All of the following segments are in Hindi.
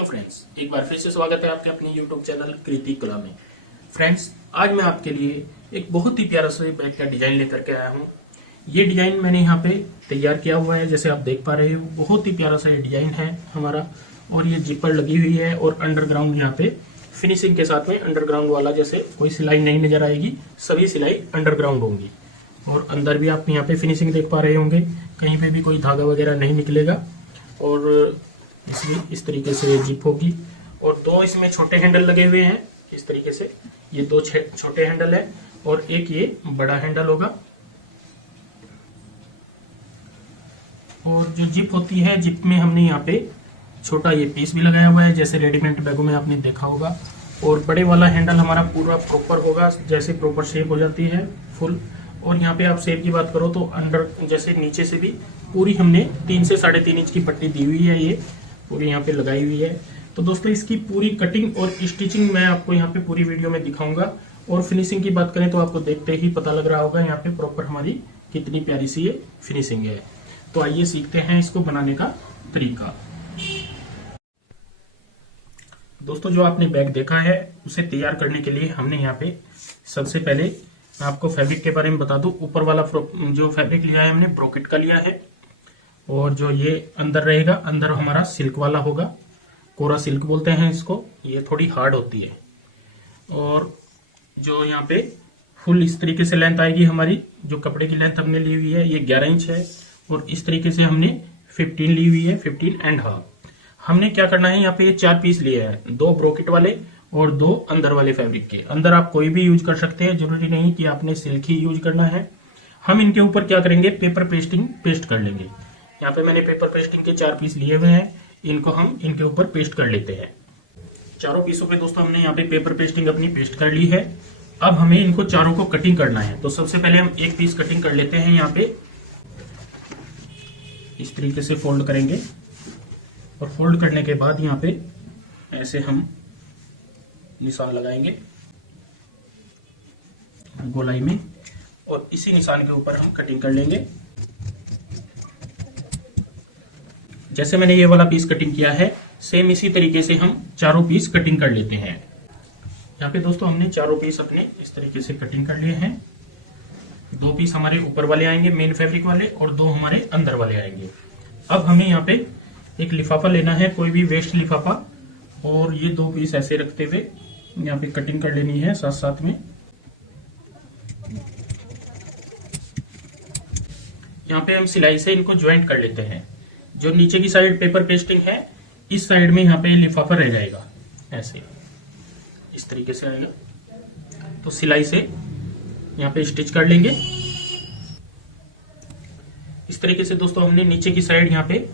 हेलो फ्रेंड्स, एक बार फिर से स्वागत है आपके अपने यूट्यूब चैनल कृति कला में। फ्रेंड्स, आज मैं आपके लिए एक बहुत ही प्यारा सा बैग का डिजाइन लेकर के आया हूँ। ये डिजाइन मैंने यहाँ पे तैयार किया हुआ है, जैसे आप देख पा रहे हो। बहुत ही प्यारा सा ये डिजाइन है हमारा, और ये जिपर लगी हुई है और अंडरग्राउंड यहाँ पे फिनिशिंग के साथ में अंडरग्राउंड वाला, जैसे कोई सिलाई नहीं नजर आएगी, सभी सिलाई अंडरग्राउंड होंगी। और अंदर भी आप यहाँ पे फिनिशिंग देख पा रहे होंगे, कहीं पे भी कोई धागा वगैरह नहीं निकलेगा। और इसलिए इस तरीके से ये जिप होगी। और दो इसमें छोटे हैंडल लगे हुए हैं इस तरीके से, ये दो छोटे हैंडल है और एक ये बड़ा हैंडल होगा। और जो जिप होती है, जिप में हमने यहाँ पे छोटा ये पीस भी लगाया हुआ है, जैसे रेडीमेड बैगों में आपने देखा होगा। और बड़े वाला हैंडल हमारा पूरा प्रॉपर होगा, जैसे प्रॉपर शेप हो जाती है फुल। और यहाँ पे आप शेप की बात करो तो अंडर, जैसे नीचे से भी पूरी हमने 3 से 3.5 इंच की पट्टी दी हुई है, ये पूरी यहाँ पे लगाई हुई है। तो दोस्तों, इसकी पूरी कटिंग और स्टिचिंग मैं आपको यहाँ पे पूरी वीडियो में दिखाऊंगा। और फिनिशिंग की बात करें तो आपको देखते ही पता लग रहा होगा यहाँ पे प्रॉपर हमारी कितनी प्यारी सी ये फिनिशिंग है। तो आइए सीखते हैं इसको बनाने का तरीका। दोस्तों, जो आपने बैग देखा है उसे तैयार करने के लिए हमने यहाँ पे सबसे पहले मैं आपको फैब्रिक के बारे में बता दूं। ऊपर वाला जो फैब्रिक लिया है हमने ब्रोकेट का लिया है, और जो ये अंदर रहेगा, अंदर हमारा सिल्क वाला होगा, कोरा सिल्क बोलते हैं इसको। ये थोड़ी हार्ड होती है। और जो यहाँ पे फुल इस तरीके से लेंथ आएगी हमारी, जो कपड़े की लेंथ हमने ली हुई है ये 11 इंच है। और इस तरीके से हमने 15 ली हुई है, 15.5। हमने क्या करना है, यहाँ पे ये 4 पीस लिए हैं, 2 ब्रोकेट वाले और 2 अंदर वाले फैब्रिक के। अंदर आप कोई भी यूज कर सकते हैं, जरूरी नहीं कि आपने सिल्क ही यूज करना है। हम इनके ऊपर क्या करेंगे, पेपर पेस्ट कर लेंगे। यहाँ पे मैंने पेपर पेस्टिंग के 4 पीस लिए हुए हैं, इनको हम इनके ऊपर पेस्ट कर लेते हैं। चारों पीसों पे दोस्तों हमने यहाँ पे पेपर पेस्टिंग अपनी पेस्ट कर ली है। अब हमें इनको चारों को कटिंग करना है। तो सबसे पहले हम एक पीस कटिंग कर लेते हैं। यहाँ पे इस तरीके से फोल्ड करेंगे, और फोल्ड करने के बाद यहाँ पे ऐसे हम निशान लगाएंगे गोलाई में, और इसी निशान के ऊपर हम कटिंग कर लेंगे। जैसे मैंने ये वाला पीस कटिंग किया है, सेम इसी तरीके से हम चारों पीस कटिंग कर लेते हैं। यहाँ पे दोस्तों हमने चारों पीस अपने इस तरीके से कटिंग कर लिए हैं। 2 पीस हमारे ऊपर वाले आएंगे मेन फैब्रिक वाले, और 2 हमारे अंदर वाले आएंगे। अब हमें यहाँ पे एक लिफाफा लेना है, कोई भी वेस्ट लिफाफा, और ये 2 पीस ऐसे रखते हुए यहाँ पे कटिंग कर लेनी है साथ साथ में। यहाँ पे हम सिलाई से इनको ज्वाइंट कर लेते हैं। जो नीचे की साइड पेपर पेस्टिंग है, इस साइड में यहाँ पे लिफाफा रह जाएगा, ऐसे इस तरीके से आएगा। तो सिलाई से यहाँ पे स्टिच कर लेंगे इस तरीके से। दोस्तों, हमने नीचे की साइड यहाँ पे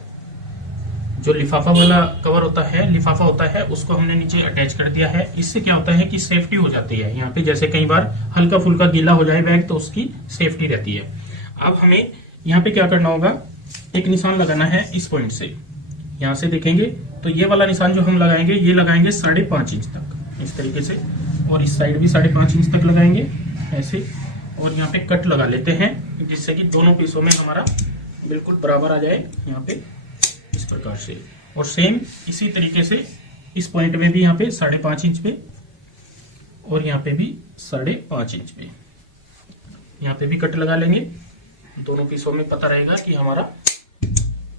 जो लिफाफा वाला कवर होता है, लिफाफा होता है, उसको हमने नीचे अटैच कर दिया है। इससे क्या होता है कि सेफ्टी हो जाती है यहाँ पे, जैसे कई बार हल्का फुल्का गीला हो जाए बैग तो उसकी सेफ्टी रहती है। अब हमें यहाँ पे क्या करना होगा, एक निशान लगाना है इस पॉइंट से। यहाँ से देखेंगे तो ये वाला निशान जो हम लगाएंगे, ये लगाएंगे 5.5 इंच तक इस तरीके से, और इस साइड भी 5.5 इंच तक लगाएंगे ऐसे। और यहाँ पे कट लगा लेते हैं, जिससे कि दोनों पीसों में हमारा बिल्कुल बराबर आ जाए यहाँ पे इस प्रकार से। और सेम इसी तरीके से इस पॉइंट में भी यहाँ पे 5.5 इंच पे, और यहाँ पे भी 5.5 इंच पे यहाँ पे भी कट लगा लेंगे। दोनों पीसों में पता रहेगा कि हमारा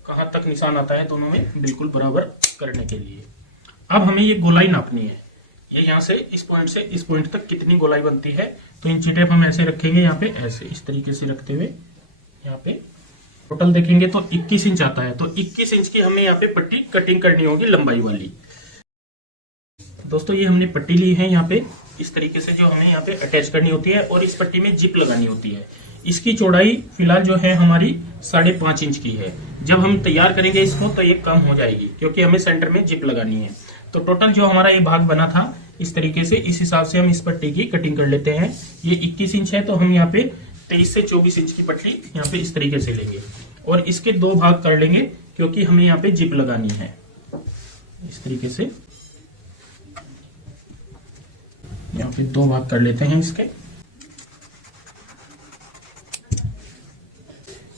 कहाँ तक निशान आता है, दोनों में बिल्कुल बराबर करने के लिए। अब हमें ये गोलाई नापनी है, ये यहाँ से इस पॉइंट तक कितनी गोलाई बनती है। तो इंची टेप हम ऐसे रखेंगे, यहाँ पे ऐसे इस तरीके से रखते हुए यहाँ पे टोटल देखेंगे तो 21 इंच आता है। तो 21 इंच की हमें यहाँ पे पट्टी कटिंग करनी होगी, लंबाई वाली। दोस्तों, ये हमने पट्टी ली है यहाँ पे इस तरीके से, जो हमें यहाँ पे अटैच करनी होती है, और इस पट्टी में जिप लगानी होती है। इसकी चौड़ाई फिलहाल जो है हमारी 5.5 इंच की है। जब हम तैयार करेंगे इसको तो ये कम हो जाएगी, क्योंकि हमें सेंटर में जिप लगानी है। तो टोटल जो हमारा ये भाग बना था इस तरीके से, इस हिसाब से हम इस पट्टी की कटिंग कर लेते हैं। ये 21 इंच है, तो हम यहाँ पे 23 से 24 इंच की पट्टी यहाँ पे इस तरीके से लेंगे, और इसके 2 भाग कर लेंगे, क्योंकि हमें यहाँ पे जिप लगानी है इस तरीके से। यहाँ पे 2 भाग कर लेते हैं इसके।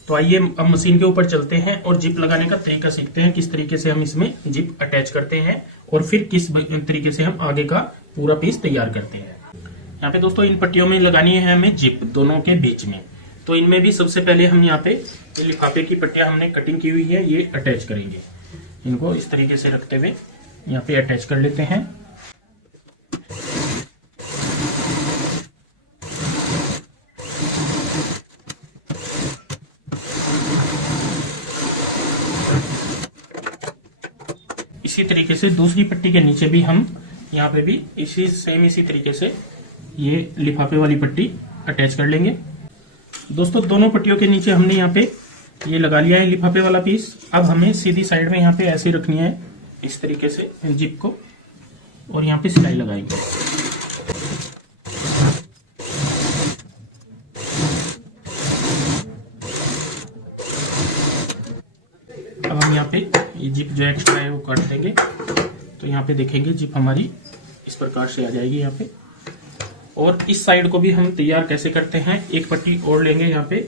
तो आइए अब मशीन के ऊपर चलते हैं और जिप लगाने का तरीका सीखते हैं, किस तरीके से हम इसमें जिप अटैच करते हैं और फिर किस तरीके से हम आगे का पूरा पीस तैयार करते हैं। यहाँ पे दोस्तों इन पट्टियों में लगानी है हमें जिप दोनों के बीच में। तो इनमें भी सबसे पहले हम यहाँ पे लिफाफे की पट्टियां हमने कटिंग की हुई है, ये अटैच करेंगे। इनको इस तरीके से रखते हुए यहाँ पे अटैच कर लेते हैं। इसी तरीके से दूसरी पट्टी के नीचे भी हम यहाँ पे भी इसी तरीके से ये लिफाफे वाली पट्टी अटैच कर लेंगे। दोस्तों दोनों पट्टियों के नीचे हमने यहाँ पे ये लगा लिया है लिफाफे वाला पीस। अब हमें सीधी साइड में यहाँ पे ऐसे रखनी है इस तरीके से जिप को, और यहाँ पे सिलाई लगाएंगे। अब हम यहाँ पे ये जिप जो एक्स्ट्रा है वो काट देंगे। तो यहाँ पे देखेंगे जिप हमारी इस प्रकार से आ जाएगी यहाँ पे। और इस साइड को भी हम तैयार कैसे करते हैं, एक पट्टी और लेंगे यहाँ पे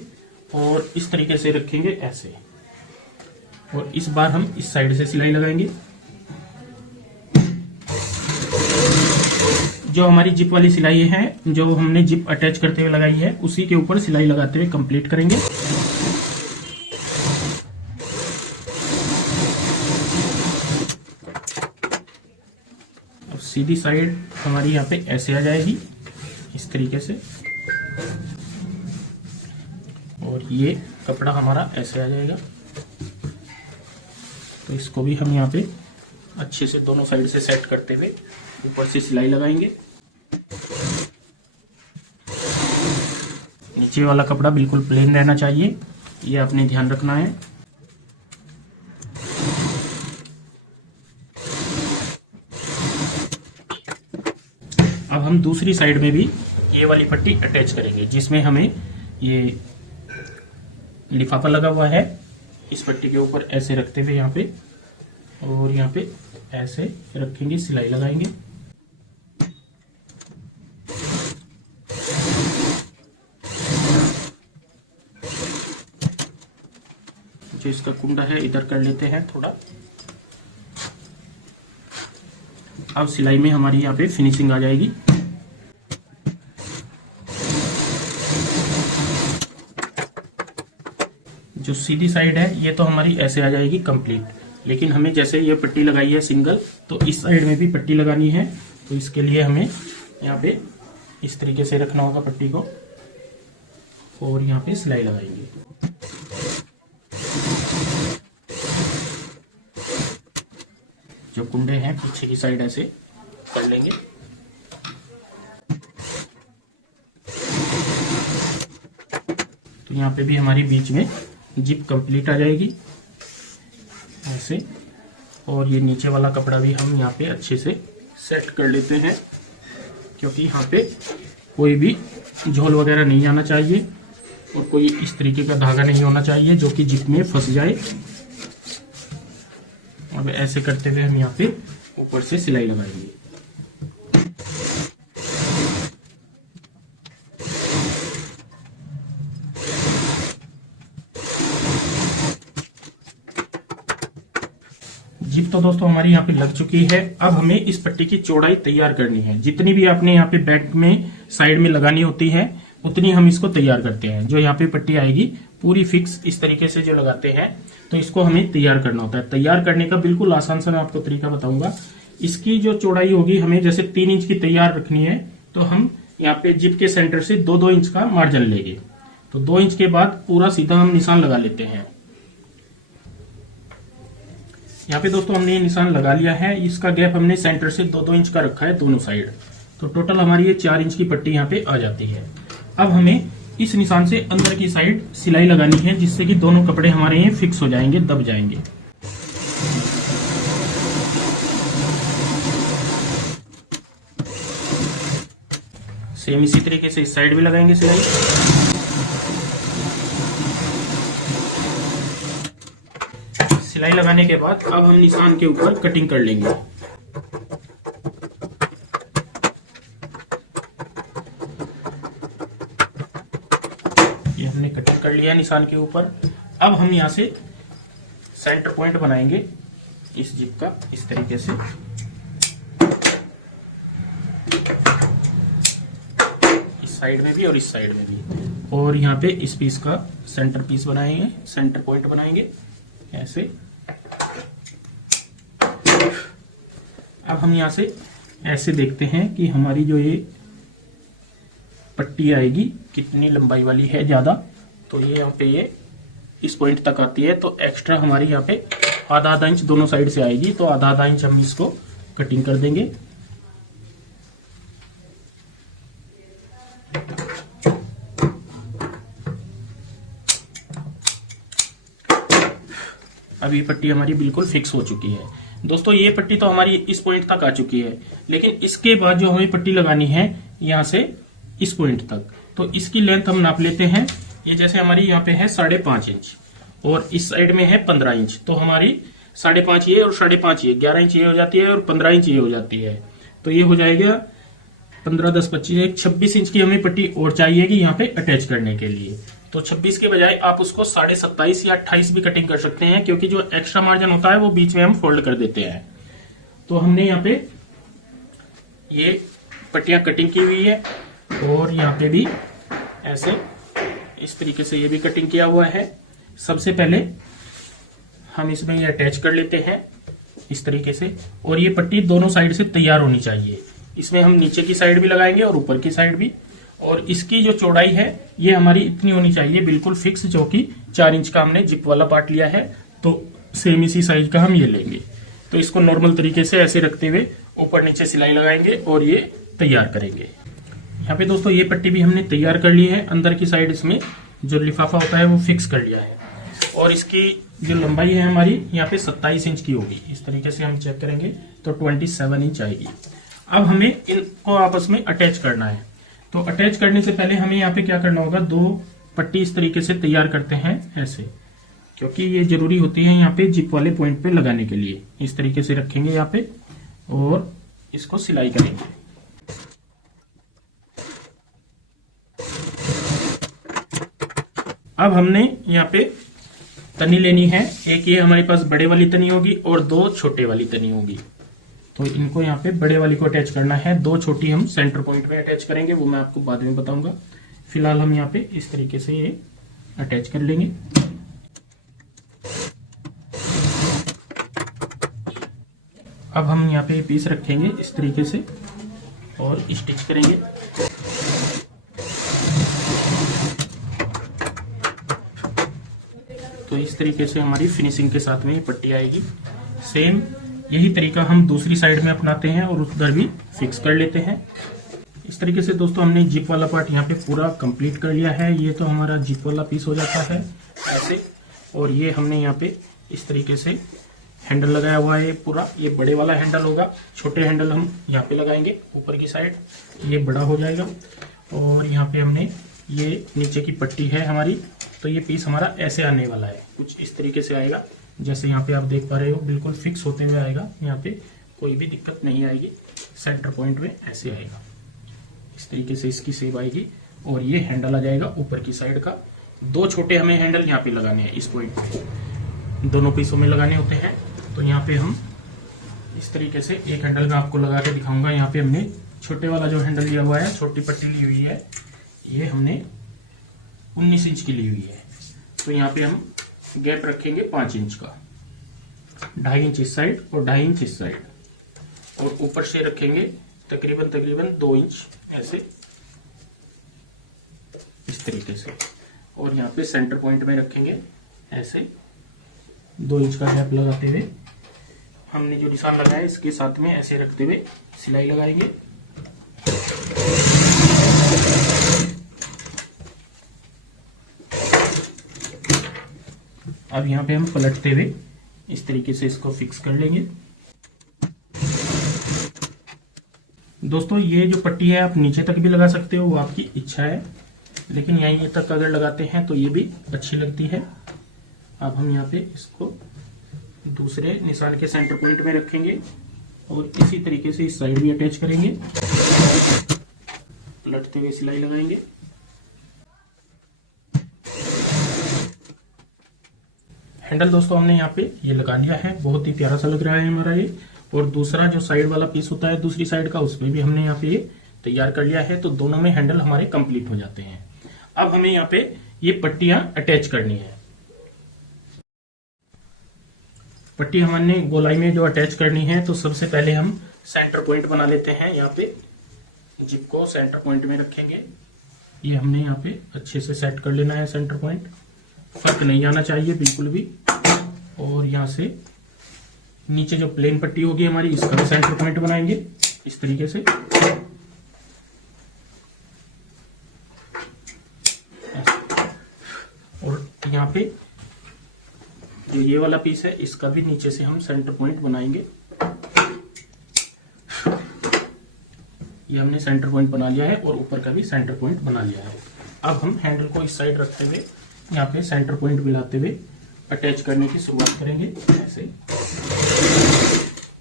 और इस तरीके से रखेंगे ऐसे, और इस बार हम इस साइड से सिलाई लगाएंगे। जो हमारी जिप वाली सिलाई है, जो हमने जिप अटैच करते हुए लगाई है, उसी के ऊपर सिलाई लगाते हुए कंप्लीट करेंगे। अब सीधी साइड हमारी यहाँ पे ऐसे आ जाएगी इस तरीके से, और ये कपड़ा हमारा ऐसे आ जाएगा। तो इसको भी हम यहाँ पे अच्छे से दोनों साइड से सेट करते हुए ऊपर से सिलाई लगाएंगे। नीचे वाला कपड़ा बिल्कुल प्लेन रहना चाहिए, ये आपने ध्यान रखना है। अब हम दूसरी साइड में भी ये वाली पट्टी अटैच करेंगे, जिसमें हमें ये लिफाफा लगा हुआ है इस पट्टी के ऊपर ऐसे रखते हुए यहाँ पे, और यहाँ पे ऐसे रखेंगे, सिलाई लगाएंगे। जो इसका कुंडा है इधर कर लेते हैं थोड़ा। अब सिलाई में हमारी यहाँ पे फिनिशिंग आ जाएगी। जो सीधी साइड है ये तो हमारी ऐसे आ जाएगी कंप्लीट, लेकिन हमें जैसे ये पट्टी लगाई है सिंगल, तो इस साइड में भी पट्टी लगानी है। तो इसके लिए हमें यहाँ पे इस तरीके से रखना होगा पट्टी को, और यहाँ पे सिलाई लगाएंगे। जो कुंडे हैं पीछे की साइड ऐसे कर लेंगे। तो यहाँ पे भी हमारी बीच में जिप कंप्लीट आ जाएगी ऐसे, और ये नीचे वाला कपड़ा भी हम यहाँ पे अच्छे से सेट कर लेते हैं, क्योंकि यहाँ पे कोई भी झोल वगैरह नहीं आना चाहिए और कोई इस तरीके का धागा नहीं होना चाहिए जो कि जिप में फंस जाए। अब ऐसे करते हुए हम यहाँ पे ऊपर से सिलाई लगाएंगे। जिप तो दोस्तों हमारी यहाँ पे लग चुकी है। अब हमें इस पट्टी की चौड़ाई तैयार करनी है। जितनी भी आपने यहाँ पे बैक में साइड में लगानी होती है उतनी हम इसको तैयार करते हैं। जो यहाँ पे पट्टी आएगी पूरी फिक्स इस तरीके से जो लगाते हैं, तो इसको हमें तैयार करना होता है। तैयार करने का बिल्कुल आसान सा मैं आपको तरीका बताऊंगा। इसकी जो चौड़ाई होगी, हमें जैसे 3 इंच की तैयार रखनी है, तो हम यहाँ पे जिप के सेंटर से 2-2 इंच का मार्जिन लेंगे। तो 2 इंच के बाद पूरा सीधा हम निशान लगा लेते हैं। यहाँ पे दोस्तों हमने ये निशान लगा लिया है। इसका गैप हमने सेंटर से 2-2 इंच का रखा है दोनों साइड। तो टोटल हमारी ये 4 इंच की पट्टी यहाँ पे आ जाती है। अब हमें इस निशान से अंदर की साइड सिलाई लगानी है, जिससे कि दोनों कपड़े हमारे ये फिक्स हो जाएंगे, दब जाएंगे। सेम इसी तरीके से इस साइड भी लगाएंगे सिलाई। सिलाई लगाने के बाद अब हम निशान के ऊपर कटिंग कर लेंगे। ये हमने कटिंग कर लिया निशान के ऊपर। अब हम यहाँ से सेंटर पॉइंट बनाएंगे इस जिप का इस तरीके से। इस साइड में भी और इस साइड में भी, और यहाँ पे इस पीस का सेंटर पीस बनाएंगे, सेंटर पॉइंट बनाएंगे ऐसे। अब हम यहाँ से ऐसे देखते हैं कि हमारी जो ये पट्टी आएगी कितनी लंबाई वाली है ज्यादा, तो ये यहाँ पे ये इस पॉइंट तक आती है, तो एक्स्ट्रा हमारी यहाँ पे आधा आधा इंच दोनों साइड से आएगी, तो आधा आधा इंच हम इसको कटिंग कर देंगे। अब ये पट्टी हमारी बिल्कुल फिक्स हो चुकी है। दोस्तों ये पट्टी तो हमारी इस पॉइंट तक आ चुकी है, लेकिन इसके बाद जो हमें पट्टी लगानी है यहाँ से इस पॉइंट तक, तो इसकी लेंथ हम नाप लेते हैं। ये जैसे हमारी यहाँ पे है 5.5 इंच और इस साइड में है 15 इंच, तो हमारी 5.5 ये और 5.5 ये, 11 इंच ये हो जाती है और 15 इंच ये हो जाती है, तो ये हो जाएगा 15, 10, 25, 26 इंच की हमें पट्टी और चाहिएगी यहाँ पे अटैच करने के लिए। तो 26 के बजाय आप उसको 27.5 या 28 भी कटिंग कर सकते हैं, क्योंकि जो एक्स्ट्रा मार्जिन होता है वो बीच में हम फोल्ड कर देते हैं। तो हमने यहाँ पे ये पट्टियां कटिंग की हुई है और यहाँ पे भी ऐसे इस तरीके से ये भी कटिंग किया हुआ है। सबसे पहले हम इसमें ये अटैच कर लेते हैं इस तरीके से, और ये पट्टी दोनों साइड से तैयार होनी चाहिए। इसमें हम नीचे की साइड भी लगाएंगे और ऊपर की साइड भी, और इसकी जो चौड़ाई है ये हमारी इतनी होनी चाहिए बिल्कुल फिक्स, जो कि 4 इंच का हमने जिप वाला पार्ट लिया है, तो सेम इसी साइज का हम ये लेंगे। तो इसको नॉर्मल तरीके से ऐसे रखते हुए ऊपर नीचे सिलाई लगाएंगे और ये तैयार करेंगे। यहाँ पे दोस्तों ये पट्टी भी हमने तैयार कर ली है, अंदर की साइड इसमें जो लिफाफा होता है वो फिक्स कर लिया है, और इसकी जो लंबाई है हमारी यहाँ पे 27 इंच की होगी। इस तरीके से हम चेक करेंगे तो 27 इंच आएगी। अब हमें इनको आपस में अटैच करना है, तो अटैच करने से पहले हमें यहाँ पे क्या करना होगा, 2 पट्टी इस तरीके से तैयार करते हैं ऐसे, क्योंकि ये जरूरी होती है यहाँ पे जिप वाले पॉइंट पे लगाने के लिए। इस तरीके से रखेंगे यहाँ पे और इसको सिलाई करेंगे। अब हमने यहाँ पे तनी लेनी है, एक ये हमारे पास बड़े वाली तनी होगी और 2 छोटे वाली तनी होगी, तो इनको यहाँ पे बड़े वाली को अटैच करना है। 2 छोटी हम सेंटर पॉइंट में अटैच करेंगे, वो मैं आपको बाद में बताऊंगा। फिलहाल हम यहाँ पे इस तरीके से ये अटैच कर लेंगे। अब हम यहाँ पे पीस रखेंगे इस तरीके से और स्टिच करेंगे। तो इस तरीके से हमारी फिनिशिंग के साथ में ये पट्टी आएगी। सेम यही तरीका हम दूसरी साइड में अपनाते हैं और उधर भी फिक्स कर लेते हैं। इस तरीके से दोस्तों हमने जिप वाला पार्ट यहाँ पे पूरा कंप्लीट कर लिया है। ये तो हमारा जिप वाला पीस हो जाता है ऐसे, और ये हमने यहाँ पे इस तरीके से हैंडल लगाया हुआ है पूरा। ये बड़े वाला हैंडल होगा, छोटे हैंडल हम यहाँ पे लगाएंगे ऊपर की साइड, ये बड़ा हो जाएगा। और यहाँ पे हमने ये नीचे की पट्टी है हमारी, तो ये पीस हमारा ऐसे आने वाला है, कुछ इस तरीके से आएगा। जैसे यहाँ पे आप देख पा रहे हो बिल्कुल फिक्स होते हुए आएगा, यहाँ पे कोई भी दिक्कत नहीं आएगी। सेंटर पॉइंट में ऐसे आएगा, इस तरीके से इसकी शेप आएगी। और ये हैंडल आ जाएगा ऊपर की साइड का। 2 छोटे हमें हैंडल यहाँ पे लगाने हैं, इस पॉइंट पे दोनों पीसों में लगाने होते हैं। तो यहाँ पे हम इस तरीके से एक हैंडल में आपको लगा के दिखाऊंगा। यहाँ पे हमने छोटे वाला जो हैंडल लिया हुआ है, छोटी पट्टी ली हुई है, ये हमने 19 इंच की ली हुई है। तो यहाँ पे हम गैप रखेंगे 5 इंच का, 2.5 इंच इस साइड और 2.5 इंच इस साइड, और ऊपर से रखेंगे तकरीबन 2 इंच ऐसे, इस तरीके से। और यहाँ पे सेंटर पॉइंट में रखेंगे ऐसे 2 इंच का गैप लगाते हुए। हमने जो निशान लगाया इसके साथ में ऐसे रखते हुए सिलाई लगाएंगे। अब यहाँ पे हम पलटते हुए इस तरीके से इसको फिक्स कर लेंगे। दोस्तों ये जो पट्टी है आप नीचे तक भी लगा सकते हो, वो आपकी इच्छा है, लेकिन यहीं तक अगर लगाते हैं तो ये भी अच्छी लगती है। अब हम यहाँ पे इसको दूसरे निशान के सेंटर पॉइंट में रखेंगे और इसी तरीके से इस साइड भी अटैच करेंगे, पलटते हुए सिलाई लगाएंगे। हैंडल दोस्तों हमने यहाँ पे ये लगा लिया है, बहुत ही प्यारा सा लग रहा है हमारा ये। और दूसरा जो साइड वाला पीस होता है दूसरी साइड का, उसमें भी हमने यहाँ पे ये तैयार कर लिया है। तो दोनों में हैंडल हमारे कंप्लीट हो जाते हैं। अब हमें यहाँ पे ये पट्टियां अटैच करनी है। पट्टी हमने गोलाई में जो अटैच करनी है, तो सबसे पहले हम सेंटर पॉइंट बना लेते हैं। यहाँ पे जिप को सेंटर पॉइंट में रखेंगे। ये हमने यहाँ पे अच्छे से सेट कर लेना है सेंटर पॉइंट, फर्क नहीं आना चाहिए बिल्कुल भी। और यहाँ से नीचे जो प्लेन पट्टी होगी हमारी, इसका भी सेंटर पॉइंट बनाएंगे इस तरीके से। और यहाँ पे जो ये वाला पीस है, इसका भी नीचे से हम सेंटर पॉइंट बनाएंगे। ये हमने सेंटर पॉइंट बना लिया है और ऊपर का भी सेंटर पॉइंट बना लिया है। अब हम हैंडल को इस साइड रखते हुए यहाँ पे सेंटर पॉइंट मिलाते हुए अटैच करने की शुरुआत करेंगे। ऐसे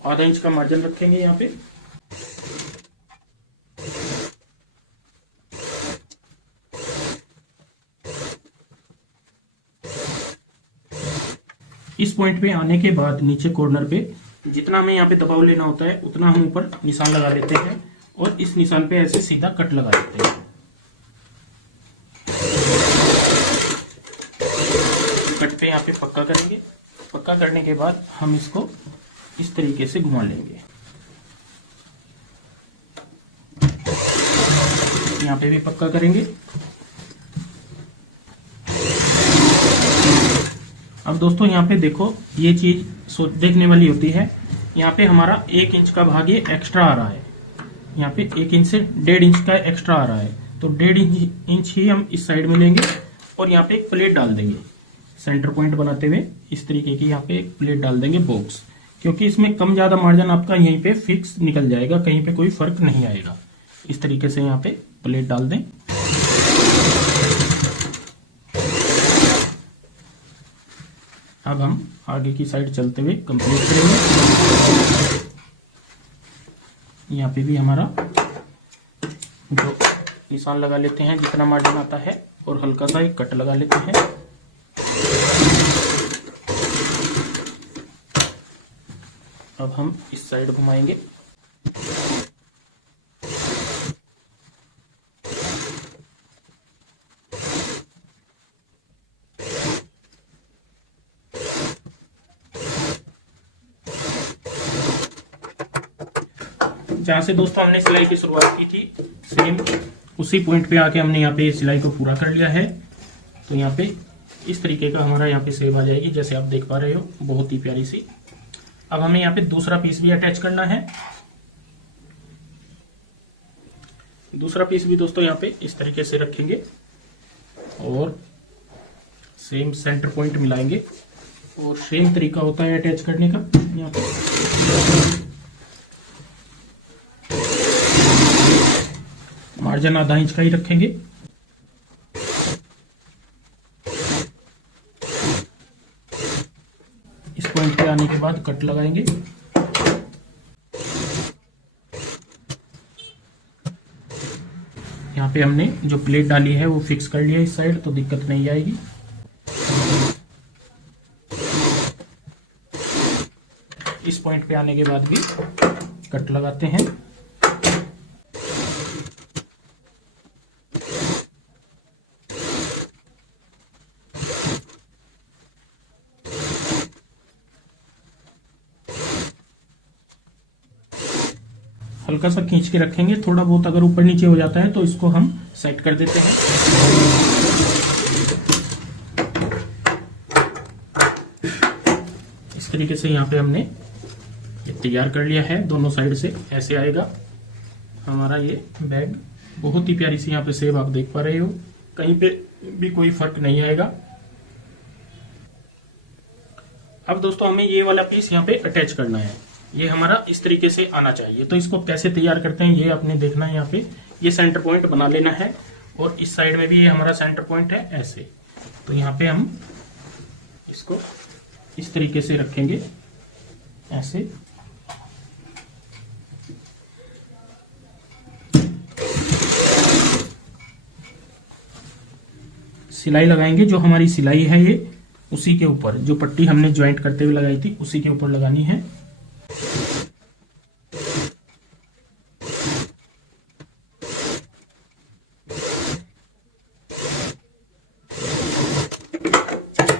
आधा इंच का मार्जिन रखेंगे यहाँ पे। इस पॉइंट पे आने के बाद नीचे कॉर्नर पे जितना हमें यहाँ पे दबाव लेना होता है उतना हम ऊपर निशान लगा लेते हैं और इस निशान पे ऐसे सीधा कट लगा देते हैं। कट पे यहाँ पे पक्का करेंगे। पक्का करने के बाद हम इसको इस तरीके से घुमा लेंगे। यहाँ पे भी पक्का करेंगे। अब दोस्तों यहाँ पे देखो, ये चीज देखने वाली होती है। यहाँ पे हमारा 1 इंच का भाग ये एक्स्ट्रा आ रहा है। यहाँ पे 1 इंच से 1.5 इंच का एक्स्ट्रा आ रहा है, तो 1.5 इंच ही हम इस साइड में लेंगे और यहाँ पे एक प्लेट डाल देंगे सेंटर पॉइंट बनाते हुए। इस तरीके की यहाँ पे एक प्लेट डाल देंगे बॉक्स, क्योंकि इसमें कम ज्यादा मार्जिन आपका यहीं पे फिक्स निकल जाएगा, कहीं पे कोई फर्क नहीं आएगा। इस तरीके से यहाँ पे प्लेट डाल दें। अब हम आगे की साइड चलते हुए कंप्लीट करेंगे। यहाँ पे भी हमारा जो निशान लगा लेते हैं जितना मार्जिन आता है और हल्का सा एक कट लगा लेते हैं। अब हम इस साइड घुमाएंगे। जहां से दोस्तों हमने सिलाई की शुरुआत की थी, सेम उसी पॉइंट पे आके हमने यहाँ पे सिलाई को पूरा कर लिया है। तो यहाँ पे इस तरीके का हमारा यहाँ पे सेव आ जाएगी, जैसे आप देख पा रहे हो, बहुत ही प्यारी सी। अब हमें यहाँ पे दूसरा पीस भी अटैच करना है। दूसरा पीस भी दोस्तों यहाँ पे इस तरीके से रखेंगे और सेम सेंटर पॉइंट मिलाएंगे और सेम तरीका होता है अटैच करने का। यहाँ पे मार्जिन आधा इंच का ही रखेंगे। इस पॉइंट पे आने के बाद कट लगाएंगे। यहाँ पे हमने जो प्लेट डाली है वो फिक्स कर लिया इस साइड, तो दिक्कत नहीं आएगी। इस पॉइंट पे आने के बाद भी कट लगाते हैं। हल्का सा खींच के रखेंगे, थोड़ा बहुत अगर ऊपर नीचे हो जाता है तो इसको हम सेट कर देते हैं। इस तरीके से यहाँ पे हमने ये तैयार कर लिया है। दोनों साइड से ऐसे आएगा हमारा ये बैग। बहुत ही प्यारी सी यहाँ पे सेब आप देख पा रहे हो, कहीं पे भी कोई फर्क नहीं आएगा। अब दोस्तों हमें ये वाला पीस यहाँ पे अटैच करना है। ये हमारा इस तरीके से आना चाहिए। तो इसको कैसे तैयार करते हैं ये आपने देखना है। यहाँ पे ये सेंटर पॉइंट बना लेना है और इस साइड में भी ये हमारा सेंटर पॉइंट है ऐसे। तो यहाँ पे हम इसको इस तरीके से रखेंगे ऐसे। सिलाई लगाएंगे। जो हमारी सिलाई है ये उसी के ऊपर जो पट्टी हमने ज्वाइंट करते हुए लगाई थी उसी के ऊपर लगानी है।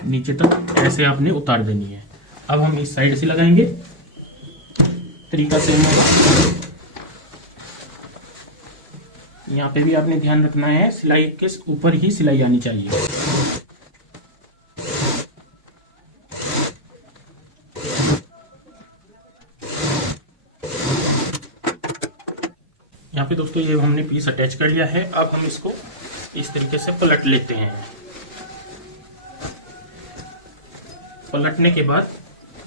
नीचे तक ऐसे आपने उतार देनी है। अब हम इस साइड से लगाएंगे, तरीका सेम होगा। यहाँ पे भी आपने ध्यान रखना है सिलाई के ऊपर ही सिलाई आनी चाहिए। यहाँ पे दोस्तों ये हमने पीस अटैच कर लिया है। अब हम इसको इस तरीके से पलट लेते हैं। पलटने के बाद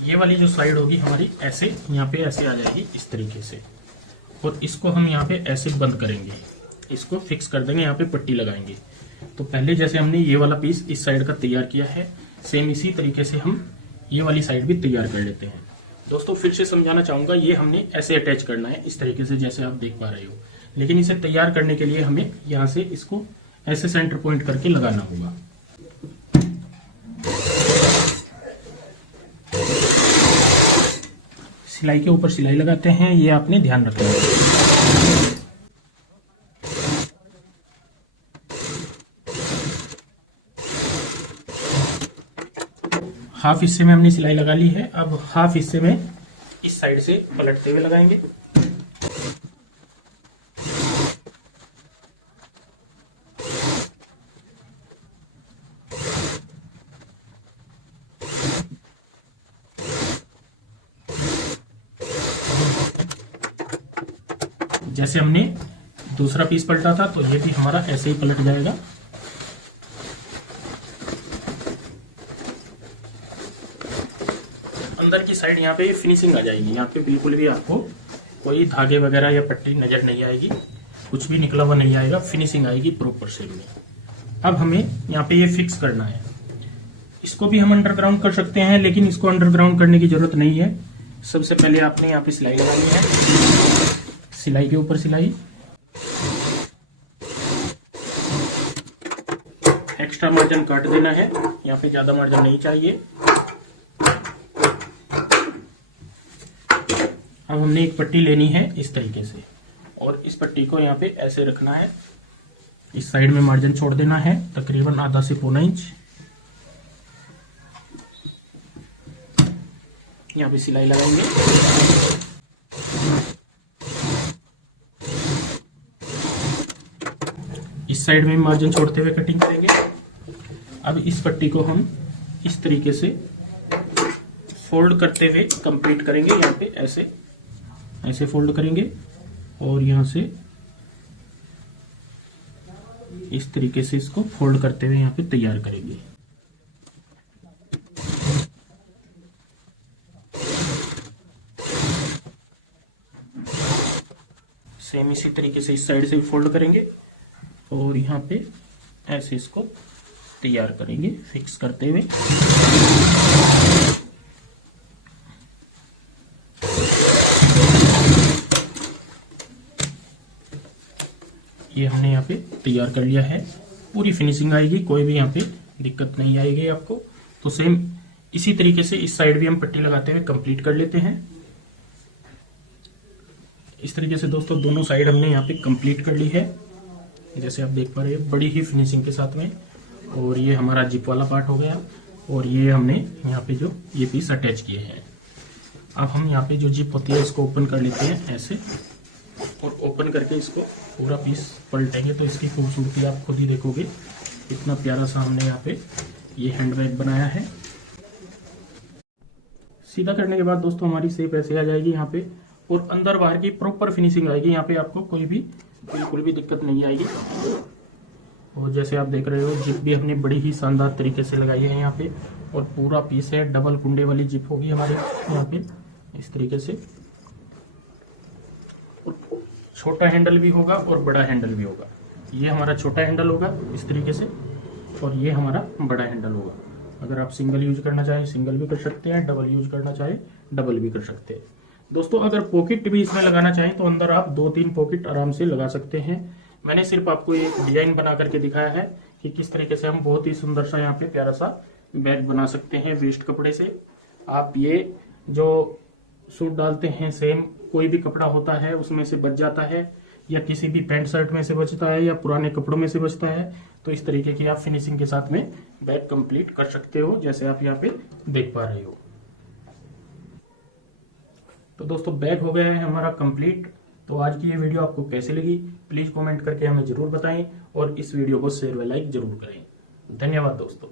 ये वाली जो साइड होगी हमारी ऐसे यहाँ पे ऐसे आ जाएगी इस तरीके से, और इसको हम यहाँ पे ऐसे बंद करेंगे, इसको फिक्स कर देंगे, यहाँ पे पट्टी लगाएंगे। तो पहले जैसे हमने ये वाला पीस इस साइड का तैयार किया है, सेम इसी तरीके से हम ये वाली साइड भी तैयार कर लेते हैं। दोस्तों फिर से समझाना चाहूंगा, ये हमने ऐसे अटैच करना है इस तरीके से जैसे आप देख पा रहे हो, लेकिन इसे तैयार करने के लिए हमें यहाँ से इसको ऐसे सेंटर पॉइंट करके लगाना होगा। सिलाई के ऊपर सिलाई लगाते हैं, ये आपने ध्यान रखना है। हाफ हिस्से में हमने सिलाई लगा ली है। अब हाफ हिस्से में इस साइड से पलटते हुए लगाएंगे। जैसे हमने दूसरा पीस पलटा था तो ये भी हमारा ऐसे ही पलट जाएगा। अंदर की साइड यहाँ पे फिनिशिंग आ जाएगी। यहाँ पे बिल्कुल भी आपको कोई धागे वगैरह या पट्टी नजर नहीं आएगी, कुछ भी निकला हुआ नहीं आएगा, फिनिशिंग आएगी प्रॉपर शेप में। अब हमें यहाँ पे ये फिक्स करना है। इसको भी हम अंडरग्राउंड कर सकते हैं, लेकिन इसको अंडरग्राउंड करने की जरूरत नहीं है। सबसे पहले आपने यहाँ पे सिलाई लगानी है, सिलाई के ऊपर सिलाई, एक्स्ट्रा मार्जिन काट देना है, यहाँ पे ज्यादा मार्जिन नहीं चाहिए। अब हमने एक पट्टी लेनी है इस तरीके से, और इस पट्टी को यहाँ पे ऐसे रखना है। इस साइड में मार्जिन छोड़ देना है तकरीबन आधा से पौना इंच। यहाँ पे सिलाई लगाएंगे। इस साइड में मार्जिन छोड़ते हुए कटिंग करेंगे। अब इस पट्टी को हम इस तरीके से फोल्ड करते हुए कंप्लीट करेंगे। यहाँ पे ऐसे ऐसे फोल्ड करेंगे और यहाँ से इस तरीके से इसको फोल्ड करते हुए यहाँ पे तैयार करेंगे। सेम इसी तरीके से इस साइड से भी फोल्ड करेंगे और यहाँ पे ऐसे इसको तैयार करेंगे फिक्स करते हुए। ये हमने यहाँ पे तैयार कर लिया है। पूरी फिनिशिंग आएगी, कोई भी यहाँ पे दिक्कत नहीं आएगी आपको। तो सेम इसी तरीके से इस साइड भी हम पट्टी लगाते हुए कंप्लीट कर लेते हैं। इस तरीके से दोस्तों दोनों साइड हमने यहाँ पे कंप्लीट कर ली है, जैसे आप देख पा रहे हैं बड़ी ही फिनिशिंग के साथ में। और ये हमारा जिप वाला पार्ट हो गया, और ये हमने यहाँ पे जो ये पीस अटैच किए हैं। अब हम यहाँ पे जो जिप होती है इसको ओपन कर लेते हैं ऐसे, और ओपन करके इसको पूरा पीस पलटेंगे तो इसकी खूबसूरती आप खुद ही देखोगे। इतना प्यारा सा हमने यहाँ पे ये हैंड बैग बनाया है। सीधा करने के बाद दोस्तों हमारी शेप ऐसे आ जाएगी यहाँ पे, और अंदर बाहर की प्रॉपर फिनिशिंग आएगी। यहाँ पे आपको कोई भी बिल्कुल भी दिक्कत नहीं आएगी। और जैसे आप देख रहे हो जिप भी हमने बड़ी ही शानदार तरीके से लगाई है यहाँ पे, और पूरा पीस है डबल कुंडे वाली जिप होगी हमारे यहाँ पे इस तरीके से। छोटा हैंडल भी होगा और बड़ा हैंडल भी होगा। ये हमारा छोटा हैंडल होगा इस तरीके से, और ये हमारा बड़ा हैंडल होगा। अगर आप सिंगल यूज करना चाहें सिंगल भी कर सकते हैं, डबल यूज करना चाहें डबल भी कर सकते हैं। दोस्तों अगर पॉकेट भी इसमें लगाना चाहें तो अंदर आप 2-3 पॉकेट आराम से लगा सकते हैं। मैंने सिर्फ आपको एक डिजाइन बना करके दिखाया है कि किस तरीके से हम बहुत ही सुंदर सा यहाँ पे प्यारा सा बैग बना सकते हैं वेस्ट कपड़े से। आप ये जो सूट डालते हैं सेम कोई भी कपड़ा होता है उसमें से बच जाता है, या किसी भी पैंट शर्ट में से बचता है, या पुराने कपड़ों में से बचता है, तो इस तरीके की आप फिनिशिंग के साथ में बैग कंप्लीट कर सकते हो, जैसे आप यहाँ पे देख पा रहे हो। तो दोस्तों बैग हो गया है हमारा कंप्लीट। तो आज की ये वीडियो आपको कैसी लगी प्लीज कमेंट करके हमें जरूर बताएं, और इस वीडियो को शेयर व लाइक जरूर करें। धन्यवाद दोस्तों।